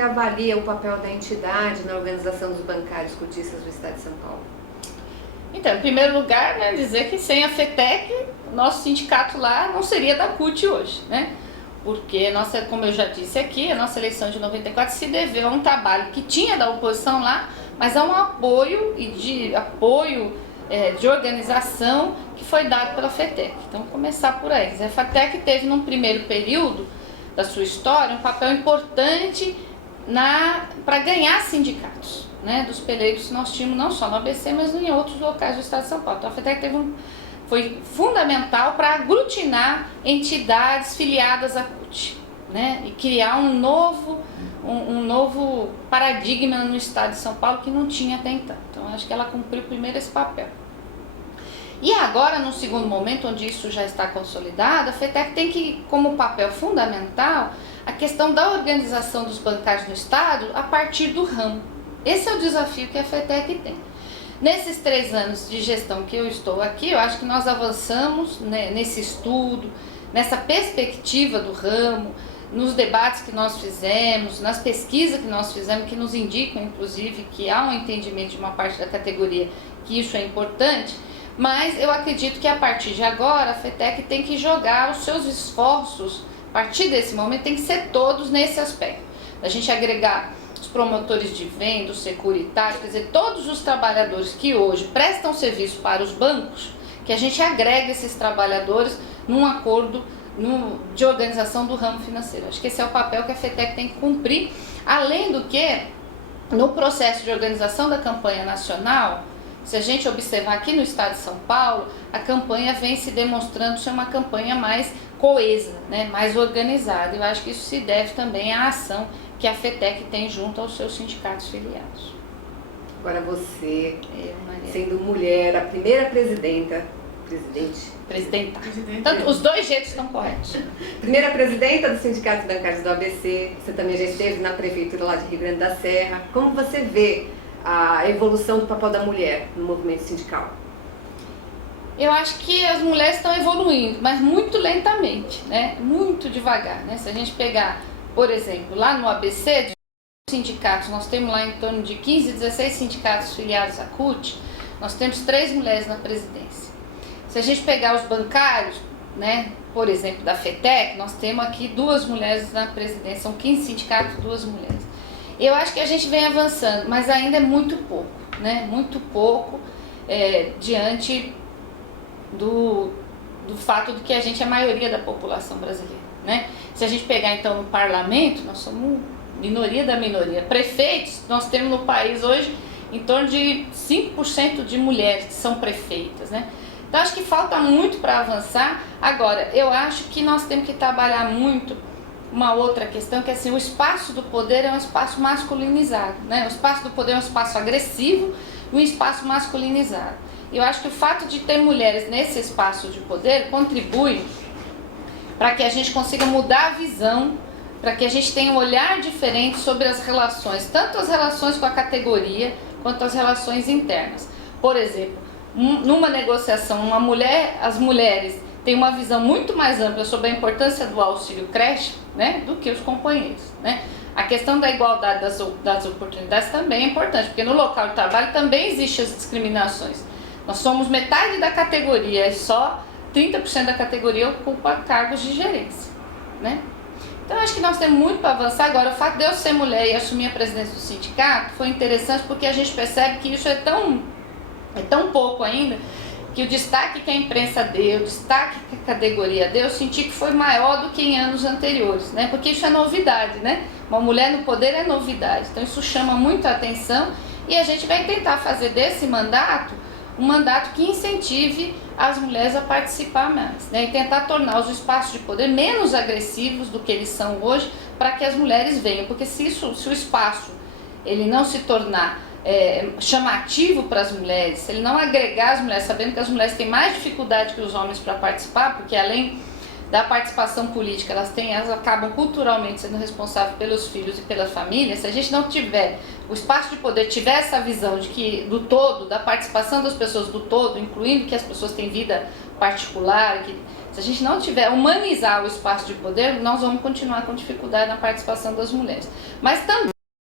avalia o papel da entidade na organização dos bancários cotistas do Estado de São Paulo? Então, em primeiro lugar, né, dizer que sem a FETEC, o nosso sindicato lá não seria da CUT hoje, né? Porque, como eu já disse aqui, a nossa eleição de 94 se deveu a um trabalho que tinha da oposição lá, mas a um apoio de organização que foi dado pela FETEC. Então, começar por aí. A FETEC teve, num primeiro período da sua história, um papel importante para ganhar sindicatos, né, dos peleiros que nós tínhamos não só no ABC, mas em outros locais do Estado de São Paulo. Então, a FETEC foi fundamental para aglutinar entidades filiadas à CUT, né, e criar um novo paradigma no Estado de São Paulo que não tinha até então. Então, acho que ela cumpriu primeiro esse papel. E agora, no segundo momento, onde isso já está consolidado, a FETEC tem que, como papel fundamental, a questão da organização dos bancários no Estado a partir do ramo. Esse é o desafio que a FETEC tem. Nesses 3 anos de gestão que eu estou aqui, eu acho que nós avançamos, né, nesse estudo, nessa perspectiva do ramo, nos debates que nós fizemos, nas pesquisas que nós fizemos, que nos indicam, inclusive, que há um entendimento de uma parte da categoria que isso é importante, mas eu acredito que a partir de agora a FETEC tem que jogar os seus esforços, a partir desse momento tem que ser todos nesse aspecto, a gente agregar os promotores de venda, os securitários, quer dizer, todos os trabalhadores que hoje prestam serviço para os bancos, que a gente agrega esses trabalhadores num acordo de organização do ramo financeiro. Acho que esse é o papel que a FETEC tem que cumprir, além do que, no processo de organização da campanha nacional, se a gente observar aqui no Estado de São Paulo, a campanha vem se demonstrando ser uma campanha mais coesa, né, mais organizada. Eu acho que isso se deve também à ação que a FETEC tem junto aos seus sindicatos filiados. Agora você, sendo mulher, a primeira presidenta. Tanto, os dois jeitos estão corretos. Primeira presidenta dos sindicatos bancários do ABC, você também já esteve na prefeitura lá de Rio Grande da Serra. Como você vê a evolução do papel da mulher no movimento sindical? Eu acho que as mulheres estão evoluindo, mas muito lentamente, né? Muito devagar, né? Se a gente pegar, por exemplo, lá no ABC, de sindicatos, nós temos lá em torno de 15, 16 sindicatos filiados à CUT, nós temos 3 mulheres na presidência. Se a gente pegar os bancários, né, por exemplo, da FETEC, nós temos aqui 2 mulheres na presidência, são 15 sindicatos, 2 mulheres. Eu acho que a gente vem avançando, mas ainda é muito pouco, né, muito pouco diante do fato de que a gente é a maioria da população brasileira, né. Se a gente pegar então no parlamento, nós somos minoria da minoria. Prefeitos, nós temos no país hoje em torno de 5% de mulheres que são prefeitas, né. Então, acho que falta muito para avançar. Agora, eu acho que nós temos que trabalhar muito uma outra questão, que assim, o espaço do poder é um espaço masculinizado, né? O espaço do poder é um espaço agressivo e um espaço masculinizado. Eu acho que o fato de ter mulheres nesse espaço de poder contribui para que a gente consiga mudar a visão, para que a gente tenha um olhar diferente sobre as relações, tanto as relações com a categoria, quanto as relações internas. Por exemplo, numa negociação, as mulheres têm uma visão muito mais ampla sobre a importância do auxílio creche, né, do que os companheiros, né? A questão da igualdade das oportunidades também é importante, porque no local de trabalho também existem as discriminações. Nós somos metade da categoria e só 30% da categoria ocupa cargos de gerência, né? Então, acho que nós temos muito para avançar. Agora, o fato de eu ser mulher e assumir a presidência do sindicato foi interessante, porque a gente percebe que isso é tão pouco ainda, que o destaque que a imprensa deu, o destaque que a categoria deu, eu senti que foi maior do que em anos anteriores, né? Porque isso é novidade, né? Uma mulher no poder é novidade, então isso chama muito a atenção e a gente vai tentar fazer desse mandato um mandato que incentive as mulheres a participar mais, né? E tentar tornar os espaços de poder menos agressivos do que eles são hoje, para que as mulheres venham, porque se o espaço ele não se tornar chamativo para as mulheres, se ele não agregar as mulheres, sabendo que as mulheres têm mais dificuldade que os homens para participar, porque além da participação política, elas acabam culturalmente sendo responsáveis pelos filhos e pela família. Se a gente não tiver o espaço de poder tiver essa visão de que do todo, da participação das pessoas do todo, incluindo que as pessoas têm vida particular, que se a gente não tiver humanizar o espaço de poder, nós vamos continuar com dificuldade na participação das mulheres. Mas também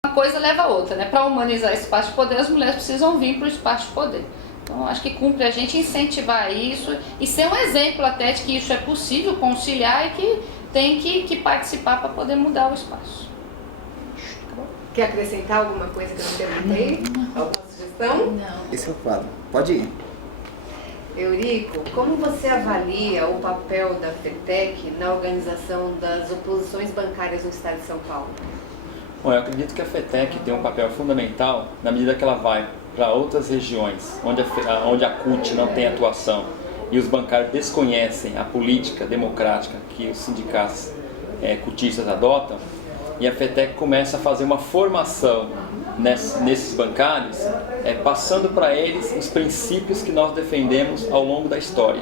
uma coisa leva a outra, né? Para humanizar esse espaço de poder, as mulheres precisam vir para o espaço de poder. Então, acho que cumpre a gente incentivar isso e ser um exemplo até de que isso é possível conciliar e que tem que participar para poder mudar o espaço. Quer acrescentar alguma coisa que eu não perguntei? Alguma sugestão? Não. Esse é o quadro. Pode ir. Eurico, como você avalia o papel da FETEC na organização das oposições bancárias no estado de São Paulo? Bom, eu acredito que a FETEC tem um papel fundamental na medida que ela vai para outras regiões onde a CUT não tem atuação e os bancários desconhecem a política democrática que os sindicatos cutistas adotam, e a FETEC começa a fazer uma formação nesses bancários, passando para eles os princípios que nós defendemos ao longo da história.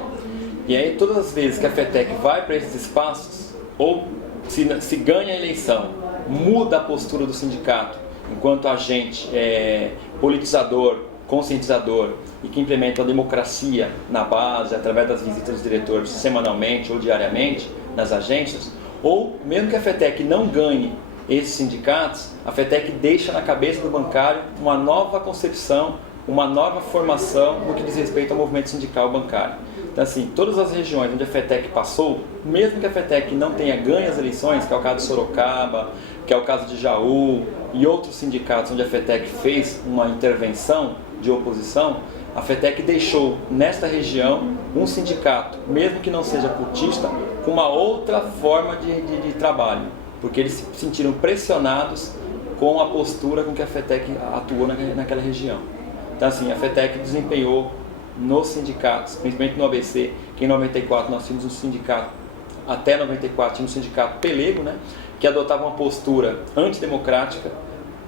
E aí todas as vezes que a FETEC vai para esses espaços, ou se ganha a eleição, muda a postura do sindicato enquanto agente politizador, conscientizador e que implementa a democracia na base, através das visitas dos diretores semanalmente ou diariamente nas agências, ou mesmo que a FETEC não ganhe esses sindicatos, a FETEC deixa na cabeça do bancário uma nova concepção, uma nova formação no que diz respeito ao movimento sindical bancário. Então, assim, todas as regiões onde a FETEC passou, mesmo que a FETEC não tenha ganho as eleições, que é o caso de Sorocaba, que é o caso de Jaú e outros sindicatos onde a FETEC fez uma intervenção de oposição, a FETEC deixou nesta região um sindicato, mesmo que não seja cutista, com uma outra forma de trabalho, porque eles se sentiram pressionados com a postura com que a FETEC atuou naquela região. Então, assim, a FETEC desempenhou nos sindicatos, principalmente no ABC, que em 94 nós tínhamos um sindicato, até 94 tínhamos um sindicato pelego, né, que adotava uma postura antidemocrática,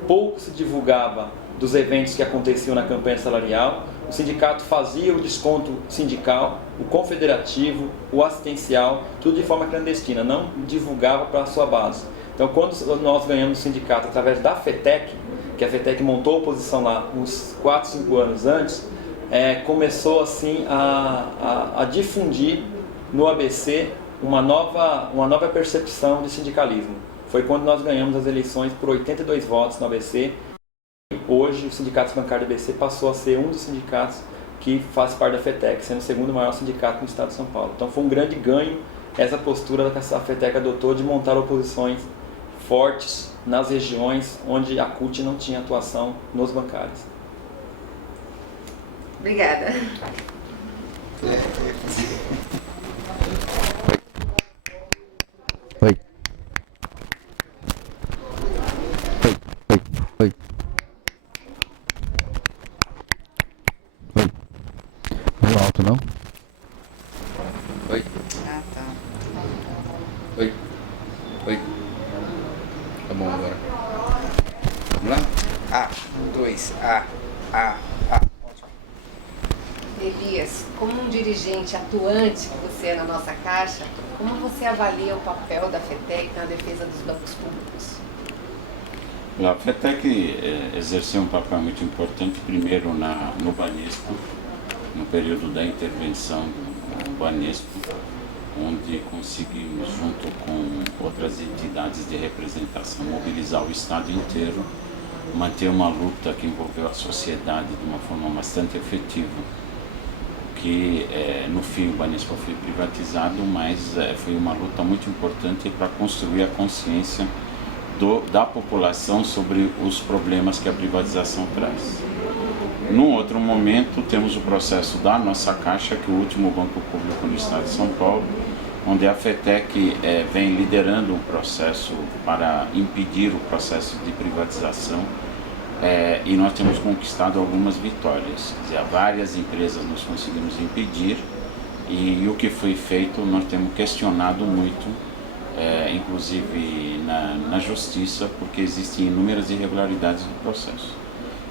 pouco se divulgava dos eventos que aconteciam na campanha salarial, o sindicato fazia o desconto sindical, o confederativo, o assistencial, tudo de forma clandestina, não divulgava para a sua base. Então, quando nós ganhamos o sindicato através da FETEC, que a FETEC montou a oposição lá uns 4, 5 anos antes, começou assim a difundir no ABC uma nova percepção de sindicalismo. Foi quando nós ganhamos as eleições por 82 votos no ABC. Hoje o Sindicato Bancário do ABC passou a ser um dos sindicatos que faz parte da FETEC, sendo o segundo maior sindicato no estado de São Paulo. Então foi um grande ganho essa postura que a FETEC adotou de montar oposições fortes nas regiões onde a CUT não tinha atuação nos bancários. Obrigada. Oi. Oi. Não alto, não? Oi. Ah, tá. Oi. Oi. Tá bom agora. Vamos lá? A, 2, A. Ótimo. Elias, como um dirigente atuante que você é na nossa Caixa, como você avalia o papel da FETEC na defesa dos bancos públicos? A FETEC exerceu um papel muito importante, primeiro no Banespa, no período da intervenção do Banespa, onde conseguimos, junto com outras entidades de representação, mobilizar o Estado inteiro, manter uma luta que envolveu a sociedade de uma forma bastante efetiva, que no fim o Banespa foi privatizado, mas foi uma luta muito importante para construir a consciência da população sobre os problemas que a privatização traz. Num outro momento, temos o processo da nossa Caixa, que é o último banco público no estado de São Paulo, onde a FETEC vem liderando um processo para impedir o processo de privatização, e nós temos conquistado algumas vitórias. Quer dizer, várias empresas nós conseguimos impedir, e o que foi feito nós temos questionado muito, inclusive na justiça, porque existem inúmeras irregularidades no processo.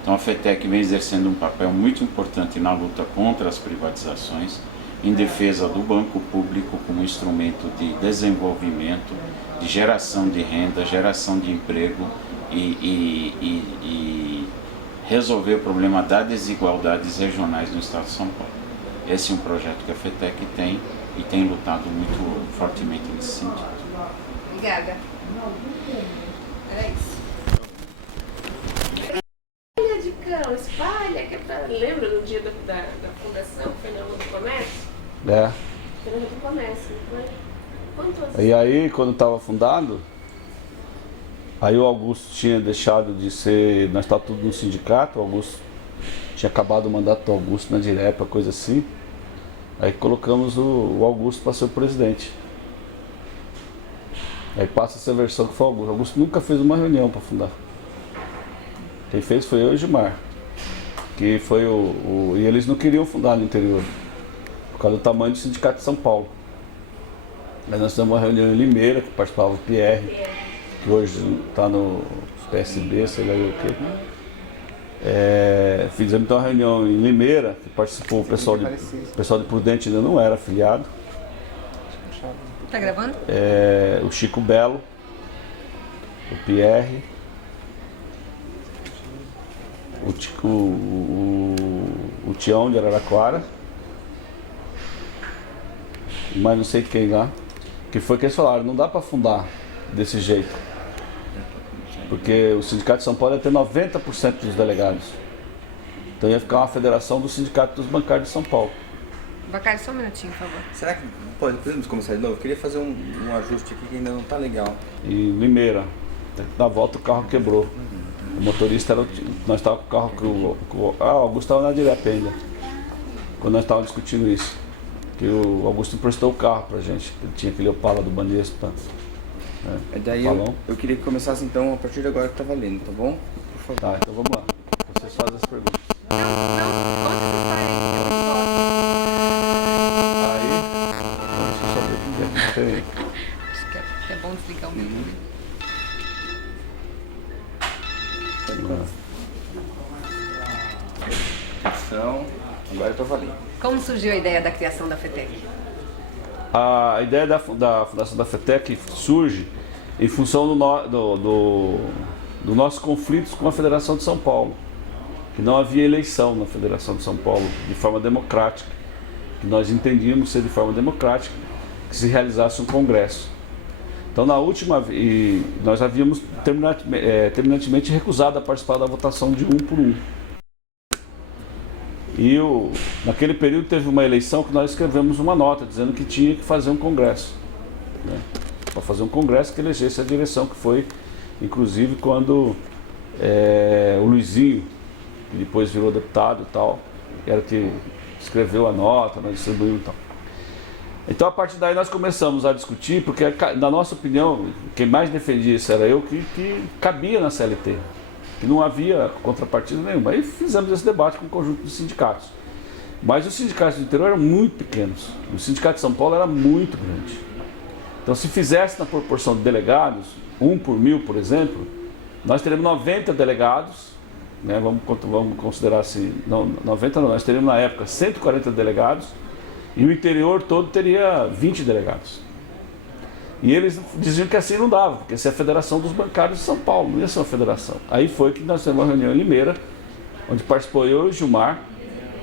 Então a FETEC vem exercendo um papel muito importante na luta contra as privatizações, em defesa do banco público como instrumento de desenvolvimento, de geração de renda, geração de emprego e resolver o problema das desigualdades regionais no estado de São Paulo. Esse é um projeto que a FETEC tem e tem lutado muito fortemente nesse sentido. Obrigada. Era isso. Espalha de cão, espalha, que é pra... Lembra do dia da fundação, Fernando do Comércio? É. Fernando do Comércio, não foi? Quantos? E aí, quando estava fundado, aí o Augusto tinha deixado de ser, nós estávamos tudo no sindicato, o Augusto tinha acabado o mandato do Augusto na Direpa, coisa assim. Aí colocamos o Augusto para ser o presidente. Aí passa essa versão que foi o Augusto. O Augusto nunca fez uma reunião para fundar. Quem fez foi eu e o Gilmar. Que foi e eles não queriam fundar no interior, por causa do tamanho do Sindicato de São Paulo. Aí nós fizemos uma reunião em Limeira, que participava o Pierre, que hoje está no PSB, sei lá o quê. Fizemos então uma reunião em Limeira, que participou o pessoal de Prudente, ainda não era afiliado. Tá gravando? O Chico Belo, o Pierre, o Tião de Araraquara, mas não sei quem lá, que foi que eles falaram, não dá para fundar desse jeito, porque o Sindicato de São Paulo ia ter 90% dos delegados, então ia ficar uma federação do Sindicato dos Bancários de São Paulo. Bacari, só um minutinho, por favor. Será que podemos começar de novo? Eu queria fazer um ajuste aqui que ainda não está legal. Em Limeira, na volta o carro quebrou. O motorista era nós estávamos com o carro o Augusto estava na Direpa ainda, quando nós estávamos discutindo isso. Que o Augusto emprestou o carro pra gente, ele tinha aquele Opala do Banespa. Daí eu queria que começasse então a partir de agora que tá valendo, tá bom? Por favor. Tá, então vamos lá. Vocês fazem as perguntas. Não, conta essa história aí, Deixa eu saber o que é. Acho que é bom desligar o meu. Atenção, agora eu tô valendo. Como surgiu a ideia da criação da FETEC? A ideia da fundação da FETEC surge em função do nossos conflitos com a Federação de São Paulo, que não havia eleição na Federação de São Paulo de forma democrática, que nós entendíamos ser de forma democrática, que se realizasse um congresso. Então, na última, nós havíamos terminantemente recusado a participar da votação de um por um. E naquele período teve uma eleição que nós escrevemos uma nota dizendo que tinha que fazer um congresso, né? Para fazer um congresso que elegesse a direção, que foi inclusive quando o Luizinho, que depois virou deputado e tal, era que escreveu a nota, nós distribuímos e tal. Então a partir daí nós começamos a discutir, porque na nossa opinião, quem mais defendia isso era eu, que cabia na CLT. Que não havia contrapartida nenhuma. Aí fizemos esse debate com o conjunto de sindicatos. Mas os sindicatos do interior eram muito pequenos. O sindicato de São Paulo era muito grande. Então, se fizesse na proporção de delegados, 1 por 1000, por exemplo, nós teríamos 90 delegados, né? Vamos considerar assim, não, 90 não, nós teríamos na época 140 delegados e o interior todo teria 20 delegados. E eles diziam que assim não dava, porque essa é a Federação dos Bancários de São Paulo, não ia ser uma federação. Aí foi que nós tivemos uma reunião em Limeira, onde participou eu e o Gilmar,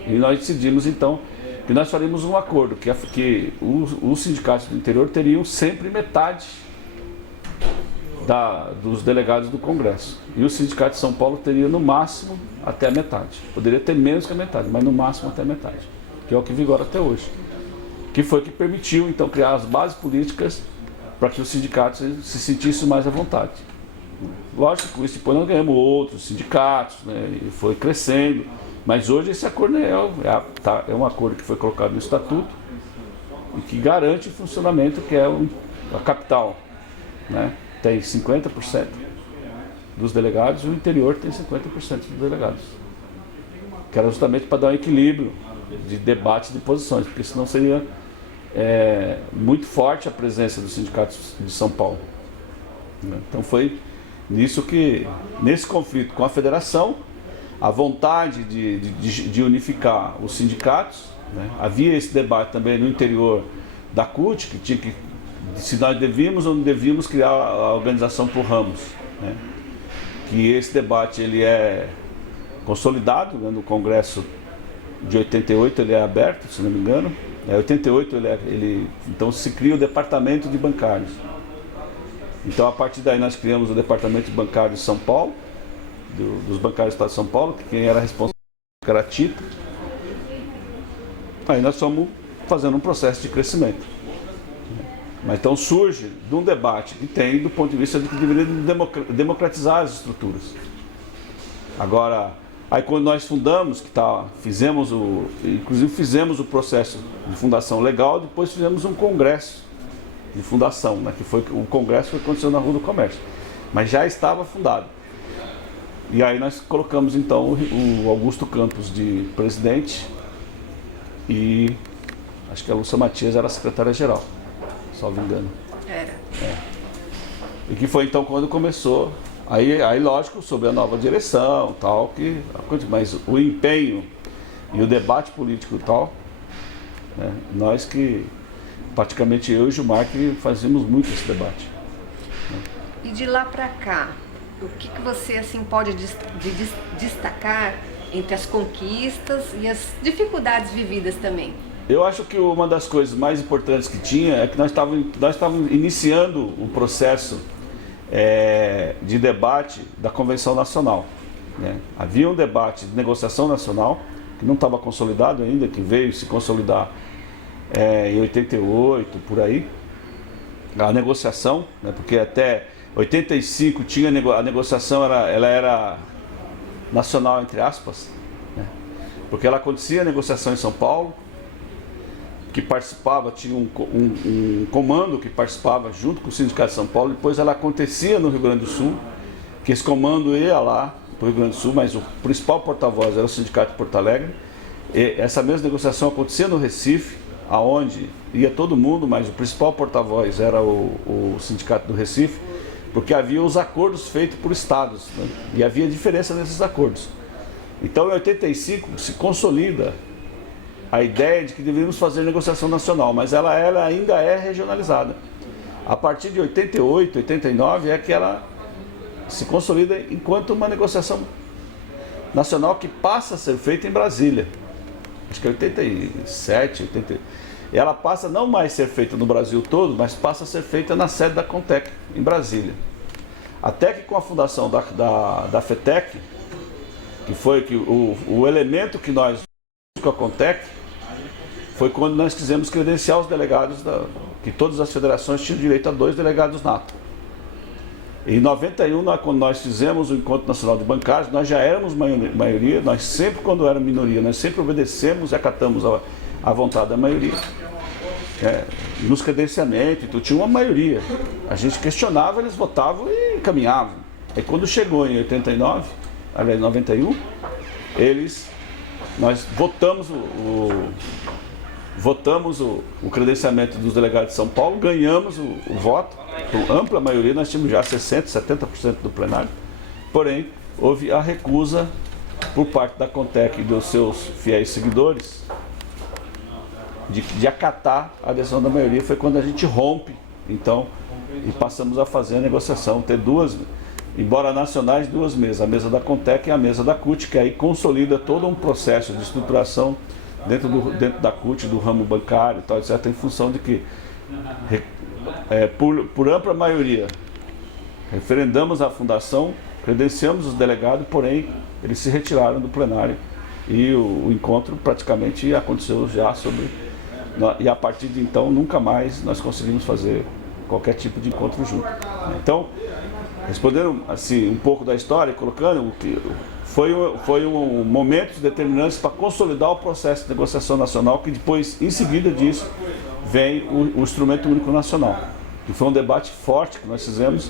e nós decidimos então que nós faríamos um acordo, que os sindicatos do interior teriam sempre metade dos delegados do Congresso. E o sindicato de São Paulo teria no máximo até a metade. Poderia ter menos que a metade, mas no máximo até a metade, que é o que vigora até hoje. Que foi que permitiu então criar as bases políticas para que os sindicatos se sentissem mais à vontade. Lógico que com isso depois nós ganhamos outros sindicatos, né, e foi crescendo, mas hoje esse acordo é um acordo que foi colocado no Estatuto e que garante o funcionamento, que é a capital, né, tem 50% dos delegados e o interior tem 50% dos delegados, que era justamente para dar um equilíbrio de debate de posições, porque senão seria muito forte a presença dos sindicatos de São Paulo. Então foi nisso que, nesse conflito com a federação, a vontade de unificar os sindicatos, né? Havia esse debate também no interior da CUT, que tinha se nós devíamos ou não devíamos criar a organização por ramos, né? que esse debate ele é consolidado, né, no Congresso de 88 ele é aberto, se não me engano. Em 88 então se cria o Departamento de Bancários. Então a partir daí nós criamos o Departamento de Bancários de São Paulo, dos bancários do Estado de São Paulo, que quem era responsável era a Tita. Aí nós fomos fazendo um processo de crescimento. Mas então surge de um debate que tem do ponto de vista de que deveria democratizar as estruturas. Agora, aí quando nós fundamos, inclusive fizemos o processo de fundação legal, depois fizemos um congresso de fundação, né, que foi o congresso que aconteceu na Rua do Comércio, mas já estava fundado. E aí nós colocamos então o Augusto Campos de presidente e acho que a Lúcia Matias era a secretária-geral, salvo engano. Era. E que foi então quando começou, aí lógico, sob a nova direção, tal, mas o empenho e o debate político e tal, né, nós que, praticamente eu e o Gilmar, que fazíamos muito esse debate. E de lá para cá, o que você assim pode destacar entre as conquistas e as dificuldades vividas também? Eu acho que uma das coisas mais importantes que tinha é que nós estávamos iniciando um processo de debate da Convenção Nacional, né? Havia um debate de negociação nacional que não estava consolidado ainda, que veio se consolidar em 88, por aí, a negociação, né? Porque até 85 tinha a negociação, ela era nacional, entre aspas, né? Porque ela acontecia a negociação em São Paulo, que participava, tinha um comando que participava junto com o Sindicato de São Paulo, depois ela acontecia no Rio Grande do Sul, que esse comando ia lá para o Rio Grande do Sul, mas o principal porta-voz era o Sindicato de Porto Alegre. E essa mesma negociação acontecia no Recife, aonde ia todo mundo, mas o principal porta-voz era o Sindicato do Recife, porque havia os acordos feitos por estados, né? E havia diferença nesses acordos. Então em 85 se consolida a ideia de que deveríamos fazer negociação nacional, mas ela ainda é regionalizada. A partir de 88, 89 é que ela se consolida enquanto uma negociação nacional que passa a ser feita em Brasília. Acho que é 87, 80. E ela passa não mais a ser feita no Brasil todo, mas passa a ser feita na sede da Contec, em Brasília. Até que com a fundação da FETEC, que foi o elemento que nós com a Contec, foi quando nós quisemos credenciar os delegados, que todas as federações tinham direito a 2 delegados nato. Em 91, quando nós fizemos o Encontro Nacional de Bancários, nós já éramos maioria, nós sempre, quando era minoria, nós sempre obedecemos e acatamos a vontade da maioria. Nos credenciamentos, então tinha uma maioria. A gente questionava, eles votavam e caminhavam. Aí quando chegou em 89, aliás, 91, nós votamos o credenciamento dos delegados de São Paulo, ganhamos o voto, por ampla maioria, nós tínhamos já 60%, 70% do plenário, porém, houve a recusa por parte da Contec e dos seus fiéis seguidores de acatar a decisão da maioria. Foi quando a gente rompe, então, e passamos a fazer a negociação, ter duas, embora nacionais, 2 mesas, a mesa da Contec e a mesa da CUT, que aí consolida todo um processo de estruturação dentro da CUT, do ramo bancário e tal, etc., em função de que, por ampla maioria, referendamos a fundação, credenciamos os delegados, porém, eles se retiraram do plenário e o encontro praticamente aconteceu já e a partir de então, nunca mais nós conseguimos fazer qualquer tipo de encontro junto. Então, respondendo assim um pouco da história, colocando o que foi um momento determinante para consolidar o processo de negociação nacional, que depois, em seguida disso, vem o Instrumento Único Nacional, que foi um debate forte que nós fizemos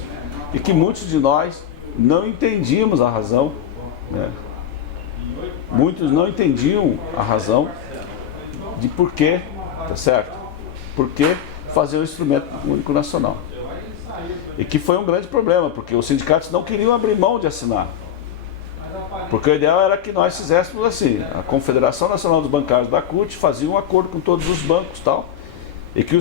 e que muitos de nós não entendíamos a razão, né? Muitos não entendiam a razão de por que, tá certo? Por que fazer o Instrumento Único Nacional. E que foi um grande problema, porque os sindicatos não queriam abrir mão de assinar. Porque o ideal era que nós fizéssemos assim, a Confederação Nacional dos Bancários da CUT fazia um acordo com todos os bancos e tal, e que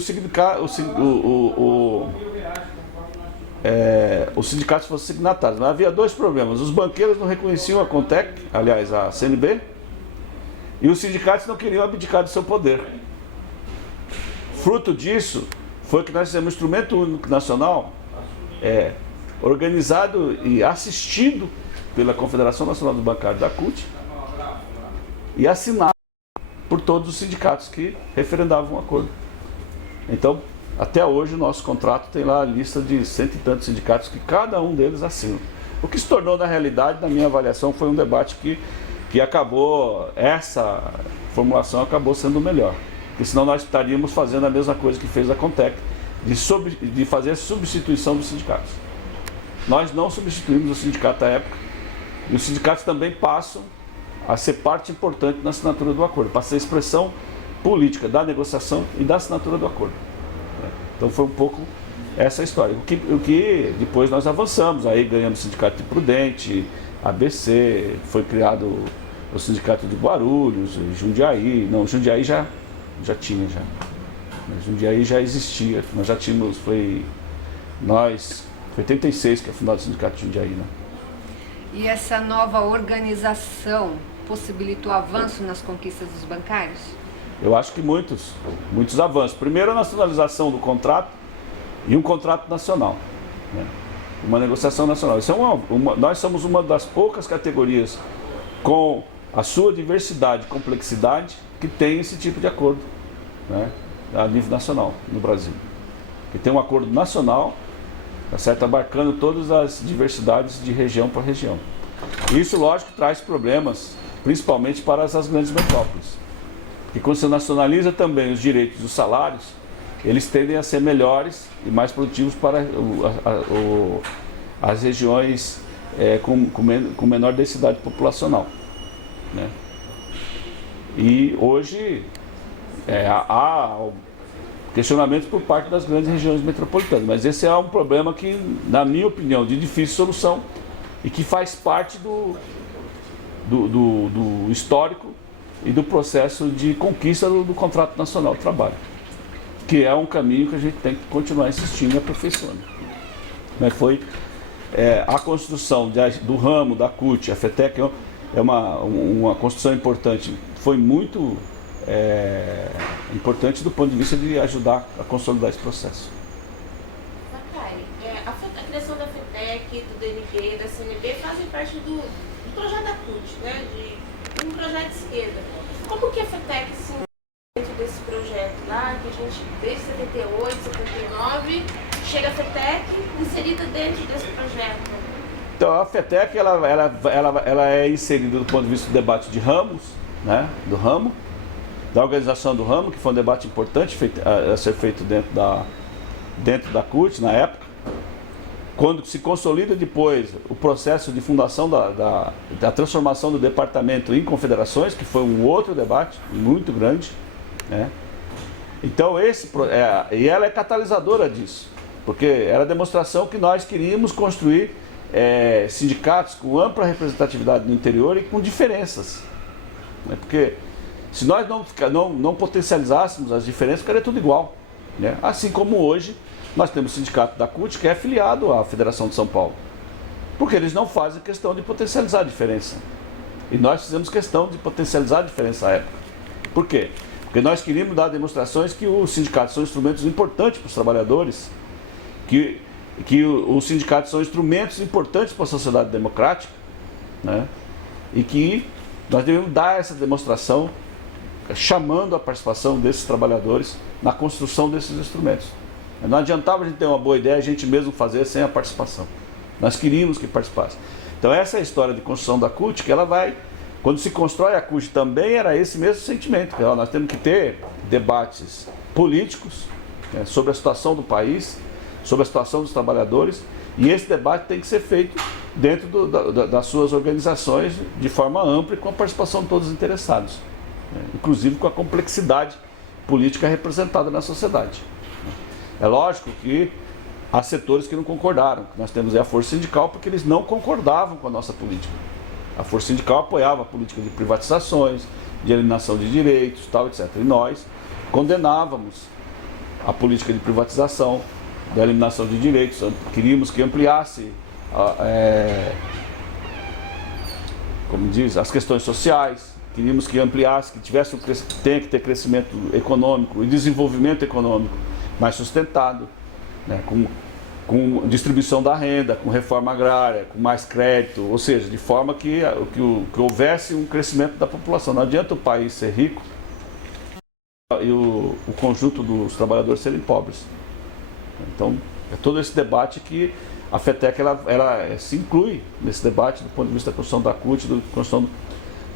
os sindicatos fossem signatários. Mas havia dois problemas. Os banqueiros não reconheciam a CONTEC, aliás, a CNB, e os sindicatos não queriam abdicar do seu poder. Fruto disso foi que nós fizemos um instrumento único nacional, organizado e assistido pela Confederação Nacional dos Bancários da CUT e assinado por todos os sindicatos que referendavam o acordo. Então, até hoje o nosso contrato tem lá a lista de 100 e tantos sindicatos que cada um deles assina. O que se tornou, na realidade, na minha avaliação, foi um debate que acabou, essa formulação acabou sendo melhor. Porque senão nós estaríamos fazendo a mesma coisa que fez a CONTEC, de fazer a substituição dos sindicatos. Nós não substituímos o sindicato à época, e os sindicatos também passam a ser parte importante na assinatura do acordo, para ser expressão política da negociação e da assinatura do acordo. Então foi um pouco essa história. O que depois nós avançamos, aí ganhamos o Sindicato de Prudente, ABC, foi criado o Sindicato de Guarulhos, Jundiaí. Não, Jundiaí já tinha. Jundiaí já existia. Nós já tínhamos, foi 86 que é fundado o Sindicato de Jundiaí, né? E essa nova organização possibilitou avanço nas conquistas dos bancários? Eu acho que muitos avanços. Primeiro, a nacionalização do contrato e um contrato nacional, né? Uma negociação nacional. Isso nós somos uma das poucas categorias com a sua diversidade e complexidade que tem esse tipo de acordo, né, a nível nacional no Brasil. Que tem um acordo nacional, tá certo, abarcando todas as diversidades de região para região. Isso, lógico, traz problemas, principalmente para as grandes metrópoles. Porque quando você nacionaliza também os direitos e os salários, eles tendem a ser melhores e mais produtivos para as regiões com menor densidade populacional, né? E hoje há questionamentos por parte das grandes regiões metropolitanas, mas esse é um problema que, na minha opinião, de difícil solução e que faz parte do histórico e do processo de conquista do Contrato Nacional de Trabalho, que é um caminho que a gente tem que continuar insistindo e aperfeiçoando. Mas foi a construção do ramo, da CUT, a FETEC é uma construção importante, foi muito importante do ponto de vista de ajudar a consolidar esse processo. A criação da FETEC, do DNB, da CNB fazem parte do projeto da CUT, né? De um projeto de esquerda. Como que a FETEC se envolve dentro desse projeto lá, que a gente, desde 78, 79, chega a FETEC inserida dentro desse projeto? Então, a FETEC ela é inserida do ponto de vista do debate de ramos, né, do ramo, da organização do ramo, que foi um debate importante a ser feito dentro da CUT na época. Quando se consolida depois o processo de fundação da transformação do departamento em confederações, que foi um outro debate muito grande, né? Então e ela é catalisadora disso, porque era a demonstração que nós queríamos construir sindicatos com ampla representatividade no interior e com diferenças, né? Porque se nós não potencializássemos as diferenças, ficaria tudo igual, né? Assim como hoje nós temos o sindicato da CUT, que é afiliado à Federação de São Paulo, porque eles não fazem questão de potencializar a diferença. E nós fizemos questão de potencializar a diferença à época. Por quê? Porque nós queríamos dar demonstrações que os sindicatos são instrumentos importantes para os trabalhadores, que os sindicatos são instrumentos importantes para a sociedade democrática, né? E que nós devemos dar essa demonstração chamando a participação desses trabalhadores na construção desses instrumentos. Não adiantava a gente ter uma boa ideia, a gente mesmo fazer sem a participação. Nós queríamos que participasse. Então essa é a história de construção da CUT, que ela vai... Quando se constrói a CUT também era esse mesmo sentimento. Que, nós temos que ter debates políticos, né, sobre a situação do país, sobre a situação dos trabalhadores, e esse debate tem que ser feito dentro das suas organizações de forma ampla e com a participação de todos os interessados, né, inclusive com a complexidade política representada na sociedade. É lógico que há setores que não concordaram. Nós temos a força sindical porque eles não concordavam com a nossa política. A força sindical apoiava a política de privatizações, de alienação de direitos, tal, etc. E nós condenávamos a política de privatização, da eliminação de direitos, queríamos que ampliasse, como diz, as questões sociais, queríamos que ampliasse, que tivesse tenha que ter crescimento econômico e desenvolvimento econômico mais sustentado, né, com distribuição da renda, com reforma agrária, com mais crédito, ou seja, de forma que houvesse um crescimento da população. Não adianta o país ser rico e o conjunto dos trabalhadores serem pobres. Então, é todo esse debate que a FETEC ela se inclui nesse debate do ponto de vista da construção da CUT, da construção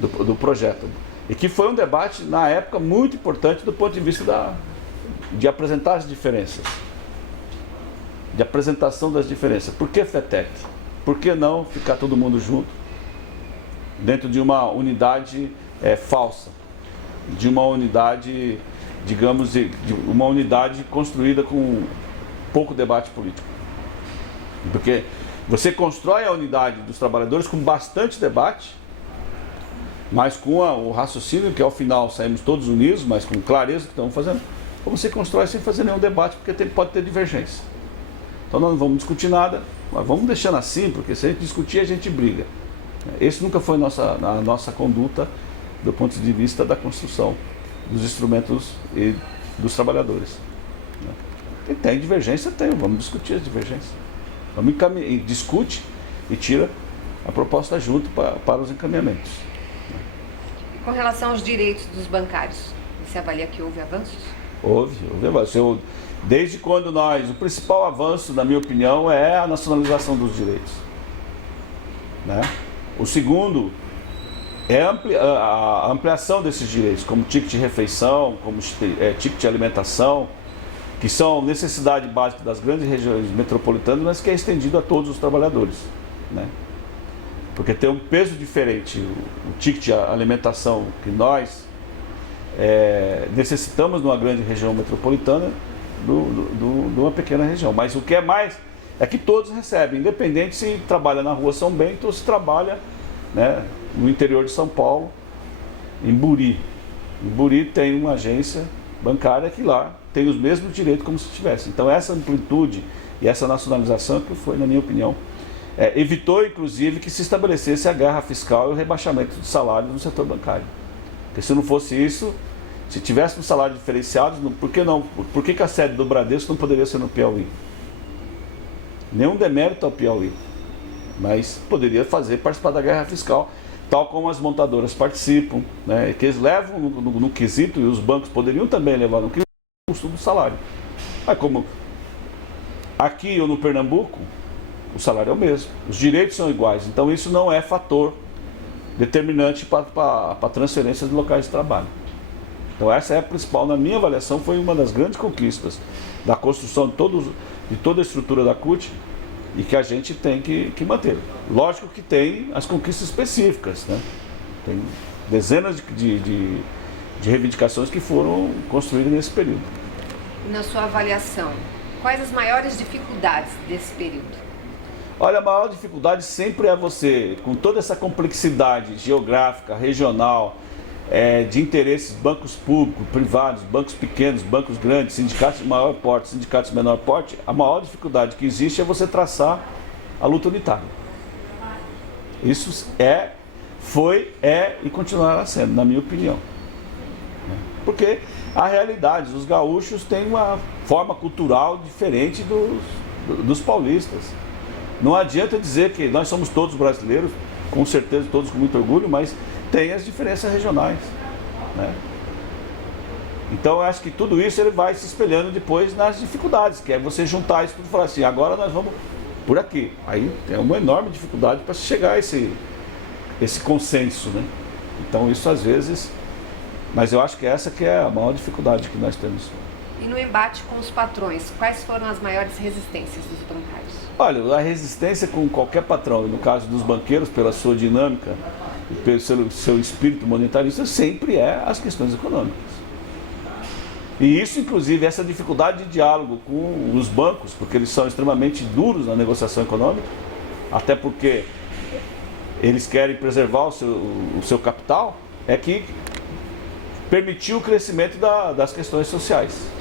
do projeto. E que foi um debate, na época, muito importante do ponto de vista de apresentar as diferenças. De apresentação das diferenças. Por que FETEC? Por que não ficar todo mundo junto dentro de uma unidade falsa? De uma unidade, digamos, de uma unidade construída com pouco debate político. Porque você constrói a unidade dos trabalhadores com bastante debate, mas com o raciocínio que ao final saímos todos unidos, mas com clareza que estamos fazendo, ou você constrói sem fazer nenhum debate, porque pode ter divergência. Então nós não vamos discutir nada, mas vamos deixando assim, porque se a gente discutir, a gente briga. Esse nunca foi a nossa conduta do ponto de vista da construção dos instrumentos e dos trabalhadores. E tem divergência, vamos discutir as divergências. Vamos discute e tira a proposta junto para os encaminhamentos. Com relação aos direitos dos bancários, você avalia que houve avanços? Houve avanços. Desde quando o principal avanço, na minha opinião, é a nacionalização dos direitos. Né? O segundo é a ampliação desses direitos, como ticket de refeição, como ticket de alimentação, que são necessidade básica das grandes regiões metropolitanas, mas que é estendido a todos os trabalhadores. Né? Porque tem um peso diferente, o ticket de alimentação que nós necessitamos numa grande região metropolitana, de uma pequena região. Mas o que é mais é que todos recebem, independente se trabalha na rua São Bento ou se trabalha, né, no interior de São Paulo, em Buri. Em Buri tem uma agência bancária que lá tem os mesmos direitos como se tivesse. Então essa amplitude e essa nacionalização que foi, na minha opinião, evitou inclusive que se estabelecesse a guerra fiscal e o rebaixamento de salários no setor bancário. Porque se não fosse isso, se tivéssemos salários diferenciados, por que não? Por que a sede do Bradesco não poderia ser no Piauí? Nenhum demérito ao Piauí, mas poderia participar da guerra fiscal, tal como as montadoras participam, né? Que eles levam no quesito, e os bancos poderiam também levar no quesito, o custo do salário. Mas como aqui ou no Pernambuco, o salário é o mesmo, os direitos são iguais, então isso não é fator determinante para transferência de locais de trabalho. Então essa é a principal, na minha avaliação, foi uma das grandes conquistas da construção de toda a estrutura da CUT e que a gente tem que manter. Lógico que tem as conquistas específicas, né? Tem dezenas de reivindicações que foram construídas nesse período. Na sua avaliação, quais as maiores dificuldades desse período? Olha, a maior dificuldade sempre é você, com toda essa complexidade geográfica, regional, de interesses, bancos públicos, privados, bancos pequenos, bancos grandes, sindicatos de maior porte, sindicatos de menor porte, a maior dificuldade que existe é você traçar a luta unitária. Isso foi e continuará sendo, na minha opinião. Porque a realidade, os gaúchos têm uma forma cultural diferente dos paulistas. Não adianta dizer que nós somos todos brasileiros, com certeza todos com muito orgulho, mas tem as diferenças regionais, né? Então eu acho que tudo isso ele vai se espelhando depois nas dificuldades, que é você juntar isso tudo e falar assim, agora nós vamos por aqui. Aí tem uma enorme dificuldade para chegar a esse consenso, né? Então isso às vezes, mas eu acho que essa que é a maior dificuldade que nós temos. E no embate com os patrões, quais foram as maiores resistências dos bancários? Olha, a resistência com qualquer patrão, no caso dos banqueiros, pela sua dinâmica e pelo seu espírito monetarista, sempre é as questões econômicas. E isso, inclusive, essa dificuldade de diálogo com os bancos, porque eles são extremamente duros na negociação econômica, até porque eles querem preservar o seu capital, é que permitiu o crescimento das questões sociais.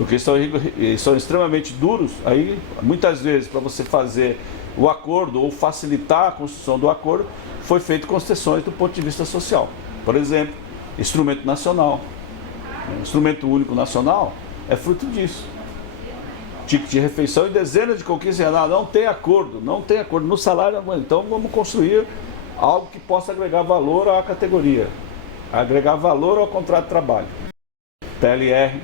porque são extremamente duros. Aí, muitas vezes, para você fazer o acordo ou facilitar a construção do acordo, foi feito concessões do ponto de vista social. Por exemplo, instrumento nacional. Instrumento único nacional é fruto disso. Ticket de refeição e dezenas de conquistas. Não tem acordo no salário. Então vamos construir algo que possa agregar valor à categoria, agregar valor ao contrato de trabalho. PLR.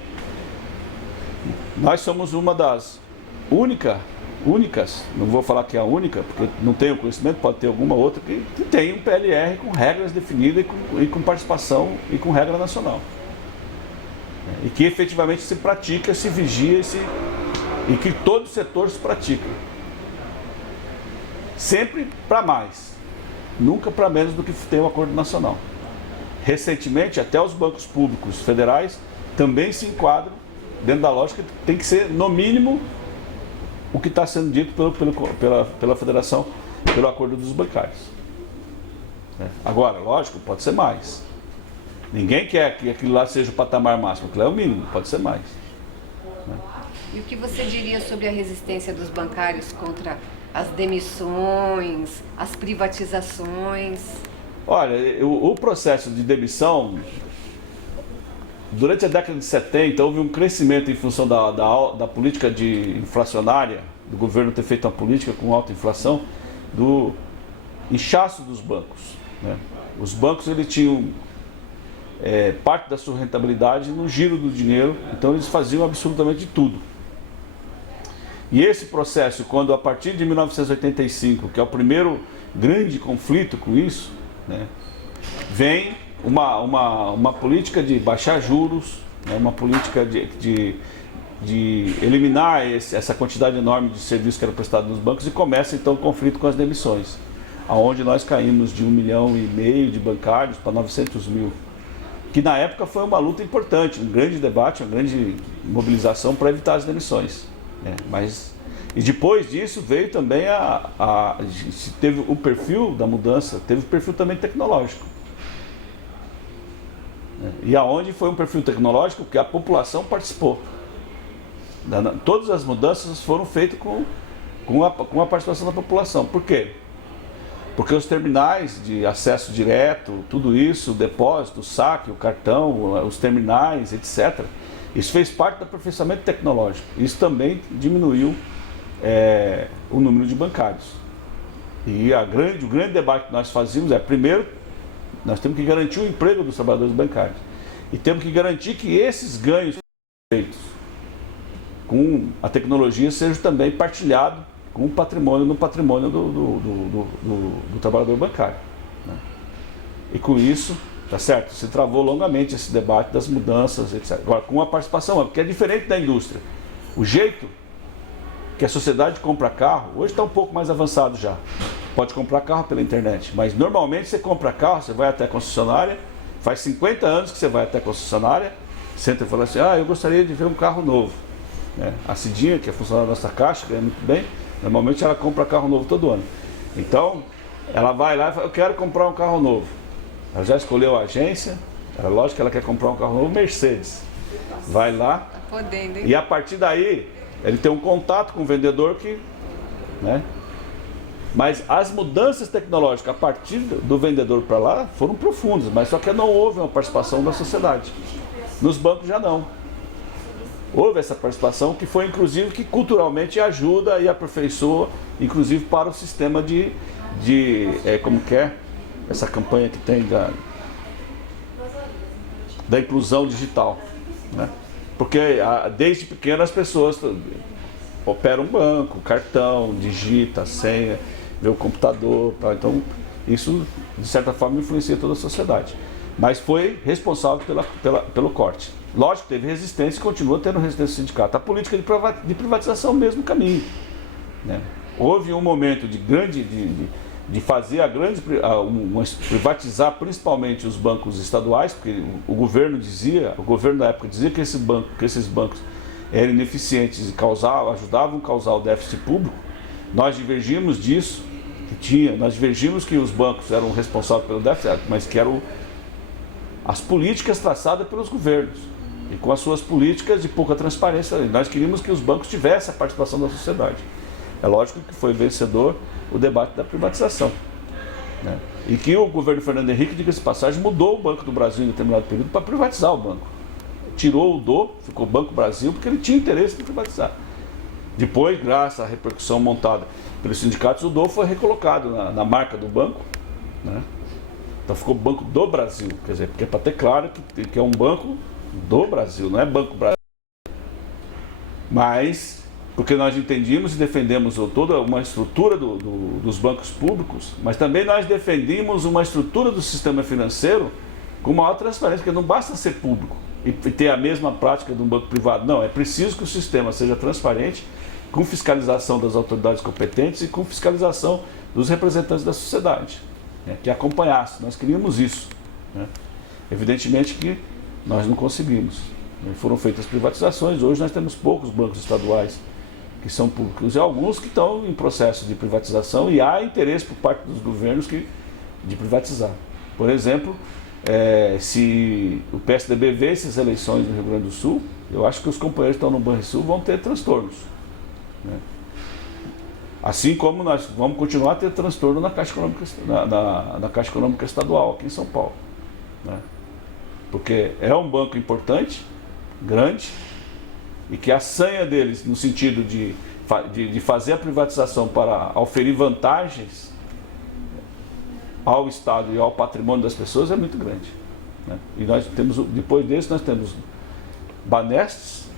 Nós somos uma das únicas, não vou falar que é a única, porque não tenho conhecimento, pode ter alguma outra, que tem um PLR com regras definidas e com participação e com regra nacional. E que efetivamente se pratica, se vigia e que todo o setor se pratica. Sempre para mais, nunca para menos do que tem o acordo nacional. Recentemente, até os bancos públicos federais também se enquadram dentro da lógica que tem que ser, no mínimo, o que está sendo dito pela federação, pelo acordo dos bancários. Agora, lógico, pode ser mais. Ninguém quer que aquilo lá seja o patamar máximo, aquilo é o mínimo, pode ser mais. E o que você diria sobre a resistência dos bancários contra as demissões, as privatizações? Olha, o processo de demissão, durante a década de 70, houve um crescimento em função da política inflacionária, do governo ter feito uma política com alta inflação, do inchaço dos bancos. Os bancos eles tinham parte da sua rentabilidade no giro do dinheiro, então eles faziam absolutamente de tudo. E esse processo, quando a partir de 1985, que é o primeiro grande conflito com isso, vem uma política de baixar juros, uma política de eliminar essa quantidade enorme de serviços que era prestado nos bancos, e começa então o conflito com as demissões, aonde nós caímos de 1,5 milhão de bancários para 900 mil, que na época foi uma luta importante, um grande debate, uma grande mobilização para evitar as demissões. E depois disso veio também teve o perfil da mudança, teve o perfil também tecnológico. E aonde foi um perfil tecnológico que a população participou. Todas as mudanças foram feitas com a participação da população. Por quê? Porque os terminais de acesso direto, tudo isso, o depósito, o saque, o cartão, os terminais, etc. Isso fez parte do aperfeiçoamento tecnológico. Isso também diminuiu o número de bancários. E o grande debate que nós fazíamos primeiro, nós temos que garantir o emprego dos trabalhadores bancários. E temos que garantir que esses ganhos feitos com a tecnologia sejam também partilhados com o patrimônio, no patrimônio do trabalhador bancário. E com isso, tá certo, se travou longamente esse debate das mudanças, etc. Agora, com a participação, porque é diferente da indústria. O jeito que a sociedade compra carro, hoje está um pouco mais avançado já. Pode comprar carro pela internet, mas normalmente você compra carro, você vai até a concessionária, faz 50 anos que você vai até a concessionária, senta e fala assim, eu gostaria de ver um carro novo. A Cidinha, que é funcionária da nossa caixa, ganha muito bem, normalmente ela compra carro novo todo ano. Então, ela vai lá e fala, eu quero comprar um carro novo. Ela já escolheu a agência, é lógico que ela quer comprar um carro novo, Mercedes. Vai lá, tá podendo, hein? E a partir daí, ele tem um contato com o vendedor que... Mas as mudanças tecnológicas a partir do vendedor para lá foram profundas, mas só que não houve uma participação da sociedade. Nos bancos já não. Houve essa participação que foi, inclusive, que culturalmente ajuda e aperfeiçoa, inclusive para o sistema como que é essa campanha que tem da inclusão digital. Porque desde pequeno as pessoas operam um banco, cartão, digita a senha, vê o computador, então isso de certa forma influencia toda a sociedade. Mas foi responsável pelo corte. Lógico, teve resistência e continua tendo resistência do sindicato. A política de privatização é o mesmo caminho. Houve um momento de fazer privatizar principalmente os bancos estaduais, porque o governo da época dizia que esses bancos eram ineficientes e ajudavam a causar o déficit público. Nós divergimos disso, nós divergimos que os bancos eram responsáveis pelo déficit, mas que eram as políticas traçadas pelos governos. e com as suas políticas de pouca transparência. Nós queríamos que os bancos tivessem a participação da sociedade. É lógico que foi vencedor o debate da privatização, né? E que o governo Fernando Henrique, diga-se de passagem, mudou o Banco do Brasil em determinado período para privatizar o banco. Tirou o DO, ficou Banco Brasil, porque ele tinha interesse em privatizar. Depois, graças à repercussão montada pelos sindicatos, o DO foi recolocado na marca do banco, né? Então ficou Banco do Brasil, quer dizer, porque é para ter claro que é um banco do Brasil, não é Banco Brasil. Mas, porque nós entendíamos e defendemos toda uma estrutura dos bancos públicos, mas também nós defendíamos uma estrutura do sistema financeiro com maior transparência, porque não basta ser público e ter a mesma prática de um banco privado. Não, é preciso que o sistema seja transparente, com fiscalização das autoridades competentes e com fiscalização dos representantes da sociedade, né, que acompanhasse. Nós queríamos isso, né? Evidentemente que nós não conseguimos. Foram feitas privatizações, hoje nós temos poucos bancos estaduais que são públicos e alguns que estão em processo de privatização e há interesse por parte dos governos de privatizar. Por exemplo, se o PSDB vence as eleições no Rio Grande do Sul, eu acho que os companheiros que estão no Banrisul vão ter transtornos, né? Assim como nós vamos continuar a ter transtorno na Caixa Econômica, na Caixa Econômica Estadual, aqui em São Paulo, né? Porque é um banco importante, grande, e que a sanha deles, no sentido de fazer a privatização para oferir vantagens ao Estado e ao patrimônio das pessoas, é muito grande, né? E nós temos, depois desse, nós temos Banestes,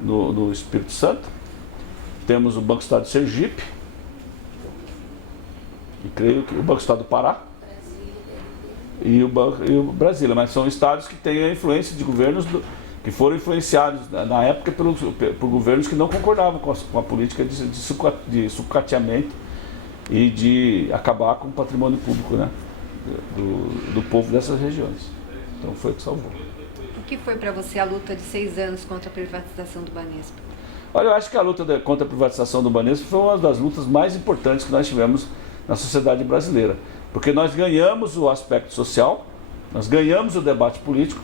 no Espírito Santo, temos o Banco Estado de Sergipe, e creio que o Banco Estado do Pará, e o Brasília, mas são estados que têm a influência de governos que foram influenciados na época por governos que não concordavam com a política de sucateamento e de acabar com o patrimônio público, né, do povo dessas regiões. Então foi o que salvou. O que foi para você a luta de 6 anos contra a privatização do Banespa? Olha, eu acho que a luta contra a privatização do Banespa foi uma das lutas mais importantes que nós tivemos na sociedade brasileira. Porque nós ganhamos o aspecto social, nós ganhamos o debate político,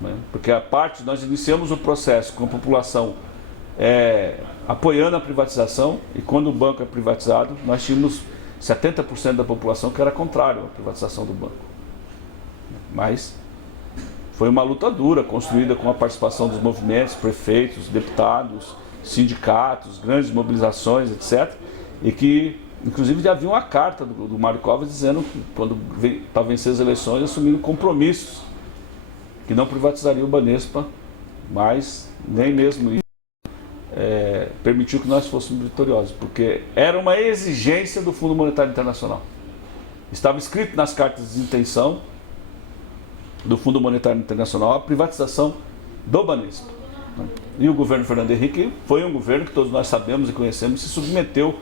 né? Porque nós iniciamos o processo com a população apoiando a privatização, e quando o banco é privatizado, nós tínhamos 70% da população que era contrário à privatização do banco. Mas foi uma luta dura, construída com a participação dos movimentos, prefeitos, deputados, sindicatos, grandes mobilizações, etc. E que inclusive já havia uma carta do Mário Covas dizendo que, para vencer as eleições, assumindo compromissos que não privatizaria o Banespa, mas nem mesmo isso permitiu que nós fôssemos vitoriosos, porque era uma exigência do Fundo Monetário Internacional. Estava escrito nas cartas de intenção do Fundo Monetário Internacional a privatização do Banespa, né? E o governo Fernando Henrique foi um governo que todos nós sabemos e conhecemos, se submeteu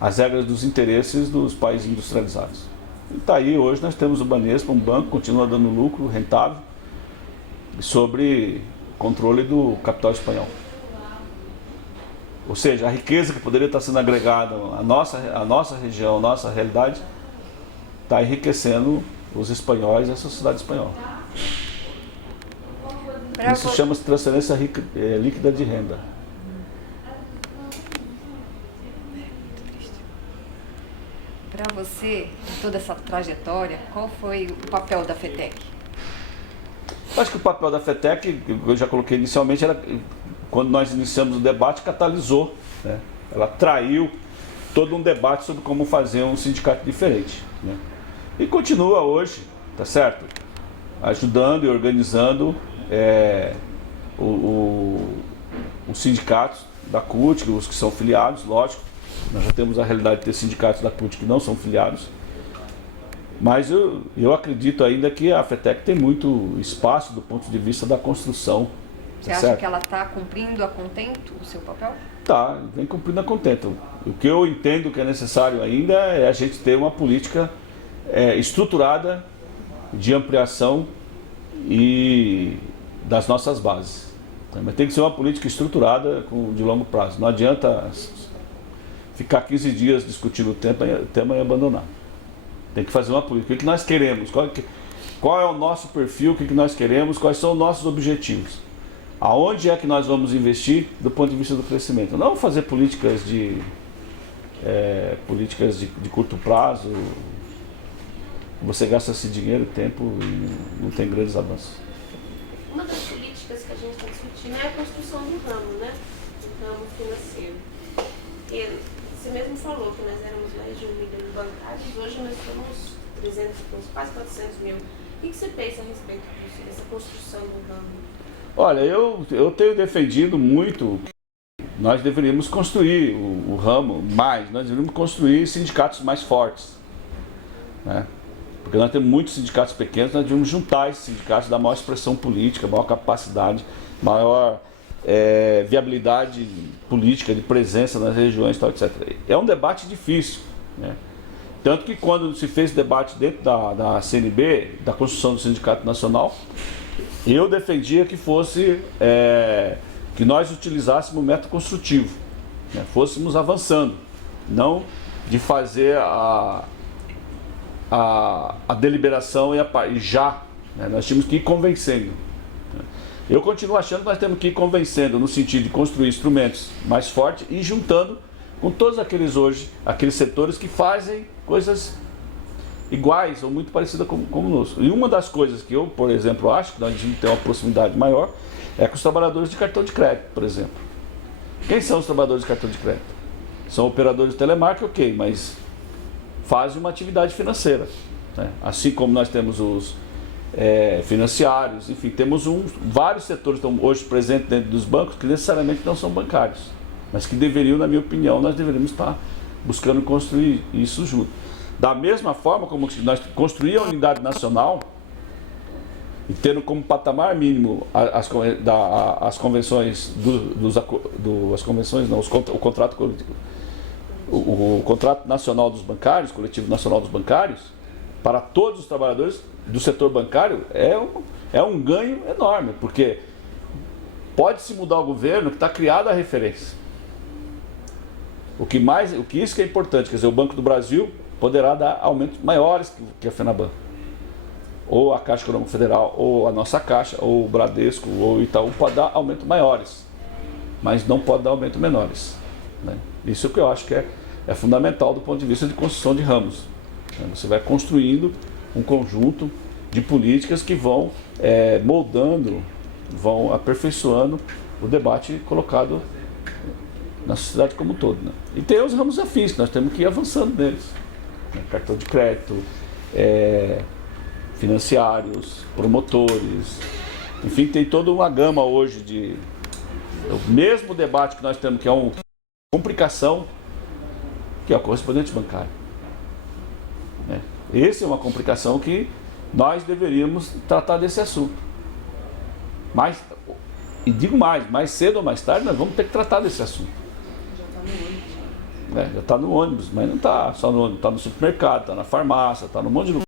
às regras dos interesses dos países industrializados. E está aí, hoje nós temos o Banespa, um banco que continua dando lucro rentável, sobre controle do capital espanhol. Ou seja, a riqueza que poderia estar sendo agregada à nossa região, à nossa realidade, está enriquecendo os espanhóis e a sociedade espanhola. Isso chama-se transferência líquida de renda. Para você, em toda essa trajetória, qual foi o papel da FETEC? Eu acho que o papel da FETEC, eu já coloquei inicialmente, era quando nós iniciamos o debate, catalisou, né? Ela traiu todo um debate sobre como fazer um sindicato diferente, né? E continua hoje, tá certo? Ajudando e organizando os sindicatos da CUT, os que são filiados, lógico. Nós já temos a realidade de ter sindicatos da CUT que não são filiados. Mas eu acredito ainda que a FETEC tem muito espaço do ponto de vista da construção. Você acha que ela está cumprindo a contento o seu papel? Tá, vem cumprindo a contento. O que eu entendo que é necessário ainda é a gente ter uma política estruturada de ampliação e das nossas bases. Mas tem que ser uma política estruturada de longo prazo. Não adianta ficar 15 dias discutindo o tema e abandonar. Tem que fazer uma política. O que nós queremos? Qual é o nosso perfil? O que nós queremos? Quais são os nossos objetivos? aonde é que nós vamos investir do ponto de vista do crescimento. Não fazer políticas de curto prazo, você gasta esse dinheiro, tempo e não tem grandes avanços. Uma das políticas que a gente está discutindo é a construção do ramo, né? Do ramo financeiro. E você mesmo falou que nós éramos mais de 1 milhão de bancários, hoje nós somos 300, quase 400 mil. O que você pensa a respeito disso, dessa construção do ramo? Olha, eu tenho defendido muito que nós deveríamos construir o ramo mais, nós deveríamos construir sindicatos mais fortes, né? Porque nós temos muitos sindicatos pequenos, nós devemos juntar esses sindicatos, dar maior expressão política, maior capacidade, maior viabilidade política, de presença nas regiões, tal, etc. É um debate difícil, né? Tanto que quando se fez debate dentro da CNB, da construção do Sindicato Nacional, eu defendia que fosse, que nós utilizássemos o método construtivo, né? Fôssemos avançando, não de fazer a deliberação e já, né? Nós tínhamos que ir convencendo. Eu continuo achando que nós temos que ir convencendo no sentido de construir instrumentos mais fortes e juntando com todos aqueles setores que fazem coisas iguais ou muito parecidas conosco. E uma das coisas que eu, por exemplo, acho que nós devemos ter uma proximidade maior é com os trabalhadores de cartão de crédito, por exemplo. Quem são os trabalhadores de cartão de crédito? São operadores de telemarketing, ok, mas fazem uma atividade financeira, né? Assim como nós temos os financiários, enfim, temos vários setores que estão hoje presentes dentro dos bancos que necessariamente não são bancários, mas que deveriam, na minha opinião, nós deveríamos estar buscando construir isso junto. Da mesma forma como nós construímos a unidade nacional e tendo como patamar mínimo as convenções o contrato coletivo, o contrato nacional dos bancários, coletivo nacional dos bancários, para todos os trabalhadores do setor bancário é um ganho enorme, porque pode-se mudar o governo que está criada a referência. Isso que é importante, quer dizer, o Banco do Brasil poderá dar aumentos maiores que a FENABAN, ou a Caixa Econômica Federal, ou a nossa Caixa, ou o Bradesco, ou o Itaú, pode dar aumentos maiores, mas não pode dar aumentos menores, né? Isso é o que eu acho que é fundamental do ponto de vista de construção de ramos. Você vai construindo um conjunto de políticas que vão moldando, vão aperfeiçoando o debate colocado na sociedade como um todo, né? E tem os ramos afins que nós temos que ir avançando neles, né? Cartão de crédito, financiários, promotores, enfim, tem toda uma gama hoje o mesmo debate que nós temos, que é uma complicação, que é o correspondente bancário, né? Essa é uma complicação que nós deveríamos tratar desse assunto. Mas, e digo mais cedo ou mais tarde nós vamos ter que tratar desse assunto. Já está no ônibus, mas não está só no ônibus, está no supermercado, está na farmácia, está no monte de lugar.